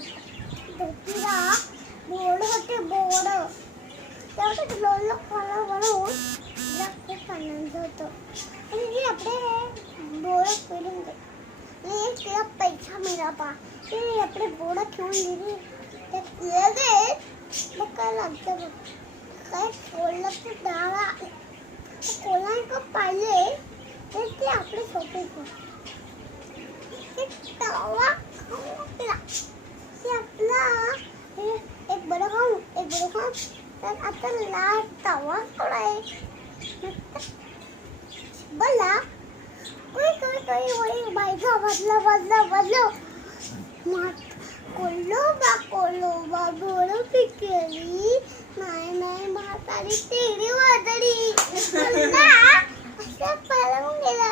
धोतीला board होते board तेव्हा लोणलं खाणं म्हणून तिला खूप आनंद होतो आणि ती आपले बोर्ड फिरून दे तिला पैसा मिळाला ती आपले बोर्ड घेऊन दिली ते लगेच मग काय लागतं बघ काय कोल्हा तर डाळा कोल्हा पाहिले तर ते आपले सोपे तवा आपला एक बरं खाऊ तर आता लाल तवा थोडा आहे बोला कोई बायका बदलो कोल्होबा बोल पिकली नाही म्हातारी तेरी वादळी असं पळून गेला